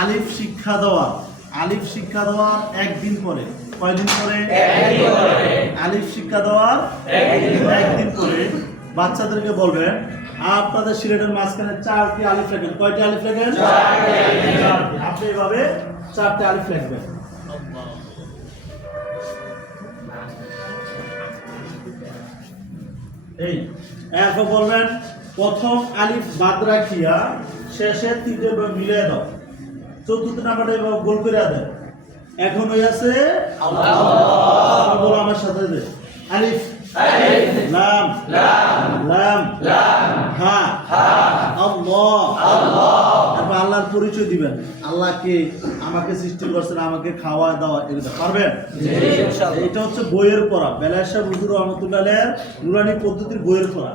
আলিফ শিক্ষা দেওয়ার একদিন পরে, কয়দিন পরে? আলিফ শিক্ষা দেওয়ার একদিন পরে বাচ্চাদেরকে বলবেন আপনাদের সিলেটের মাঝখানে 4টি আলিফ লেখেন। কয়টি আলিফ লেখেন? 4টি। আপনি এভাবে 4টি আলিফ লিখবেন। এই এরপর বলবেন প্রথম আলিফ বাদ রাখিয়া শেষে 3টে মিলিয়ে দাও। 4র্থ নাম্বারটা এভাবে গোল করে দেন। এখন হয়ে আছে আল্লাহ। বলো আমার সাথে দে। আলিফ লাম হা আল্লাহ। তারপর আল্লাহর পরিচয় দিবেন। আল্লাহকে আমাকে সৃষ্টি করছেন, আমাকে খাওয়া দাওয়া এগুলো পারবেন? এটা হচ্ছে বইয়ের পড়া, বেলায়েত সাহেব হুজুর রহমতুল্লাহ আলাইহির নুরানি পদ্ধতির বইয়ের পড়া।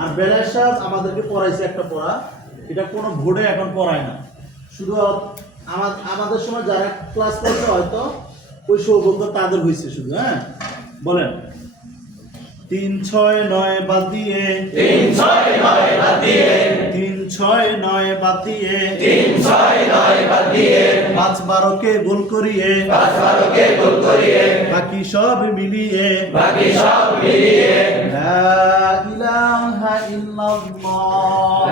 আর বেলায়েত সাহেব আমাদেরকে পড়াইছে একটা পড়া, এটা কোনো বোর্ডে এখন পড়ায় না, শুধু আমাদের সময় যারা ক্লাস করছে হয়তো ওই সৌভাগ্য তাদের হয়েছে শুধু। হ্যাঁ বলেন 3 6 9 বাদ দিয়ে 3 6 9 বাদ দিয়ে 5 12 কে গোল করিয়ে বাকি সব মিলিয়ে লা ইলাহা ইল্লাল্লাহ।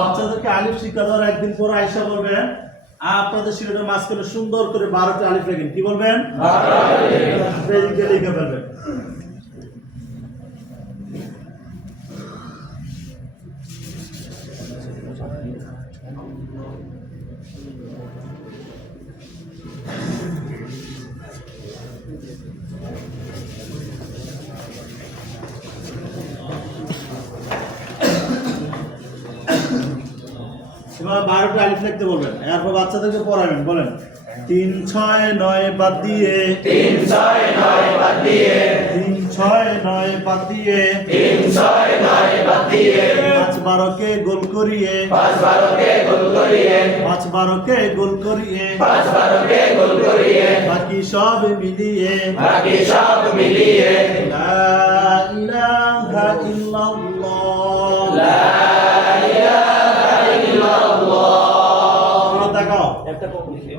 বাচ্চাদেরকে আলিফ শিক্ষা দেওয়ার একদিন পর আয়েশা বলবেন আপনাদের সিলেটের মাঝখানে সুন্দর করে 12টি আলিফ লেখেন। কি বলবেন? 12টি লিখে ফেলবেন। এবার 12টি আলিফ লিখতে বলবেন। এরপর বাচ্চাদেরকে পড়াবেন। বলেন 3 6 9 বাদ দিয়ে 3 6 9 বাদ দিয়ে 5 12 কে গোল করিয়ে 5 12 কে গোল করিয়ে বাকি সব মিলিয়ে লা ইলাহা ইল্লাল্লাহ। একটা কম লিখে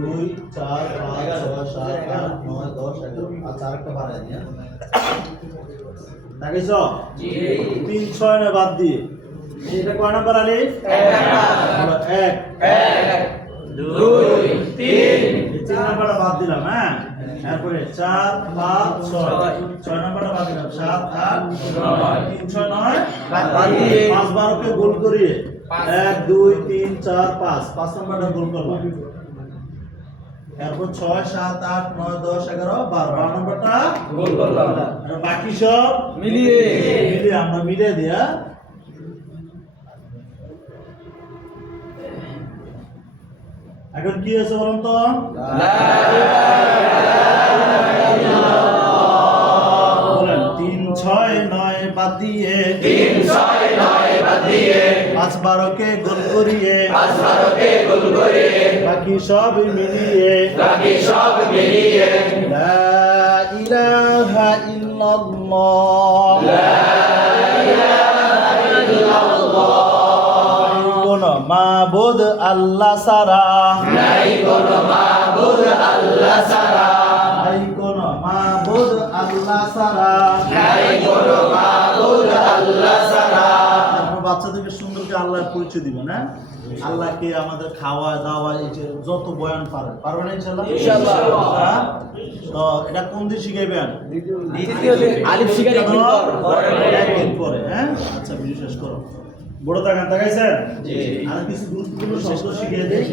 2 4 5 6 7 8 9 10 11 আচ্ছা আরেকটা বাড়ায় দিয়া দেখাইছো? জি 3 6 9 বাদ দিয়ে এটা কয় নাম্বার আলিফ? 1 2 3 3 নাম্বারটা বাদ দিলাম। হ্যাঁ তারপরে 4 5 6 নাম্বারটা বাদ দিলাম। 7 8 9 3 6 9 বাদ দিয়ে 5 12 কে গোল করিয়ে 1 2 3 4 5 নাম্বারটা গোল করলাম। এরপর 6 7 8 9 10 11 12 নাম্বারটা গোল করলাম। আর বাকি সব মিলিয়ে আমরা মিলিয়ে দিয়া এখন কি আছে বলুন তো? বলেন 3 6 9 বাদ দিয়ে 5 12 কে গোল করিয়ে বাকি সব মিলিয়ে লা ইলাহা ইল্লাল্লাহ। কোন মাবুদ আল্লাহ ছাড়া নাই, কোন মাবুদ আল্লাহ ছাড়া বাচ্চাদেরকে সুন্দর করে আল্লাহর পরিচয় দিব না। আল্লাহকে আমাদের খাওয়া দাওয়া এই যে যত বয়ান পারবেন ইনশাআল্লাহ। তো এটা কোন দিন শিখাইবেন? দ্বিতীয় দিন আলিফ শিখাইবেন একদিন পরে। হ্যাঁ আচ্ছা বিশেষ করো বড় তাকাইছেন। জি আর কিছু গুরুত্বপূর্ণ শব্দ শিখিয়ে দেই।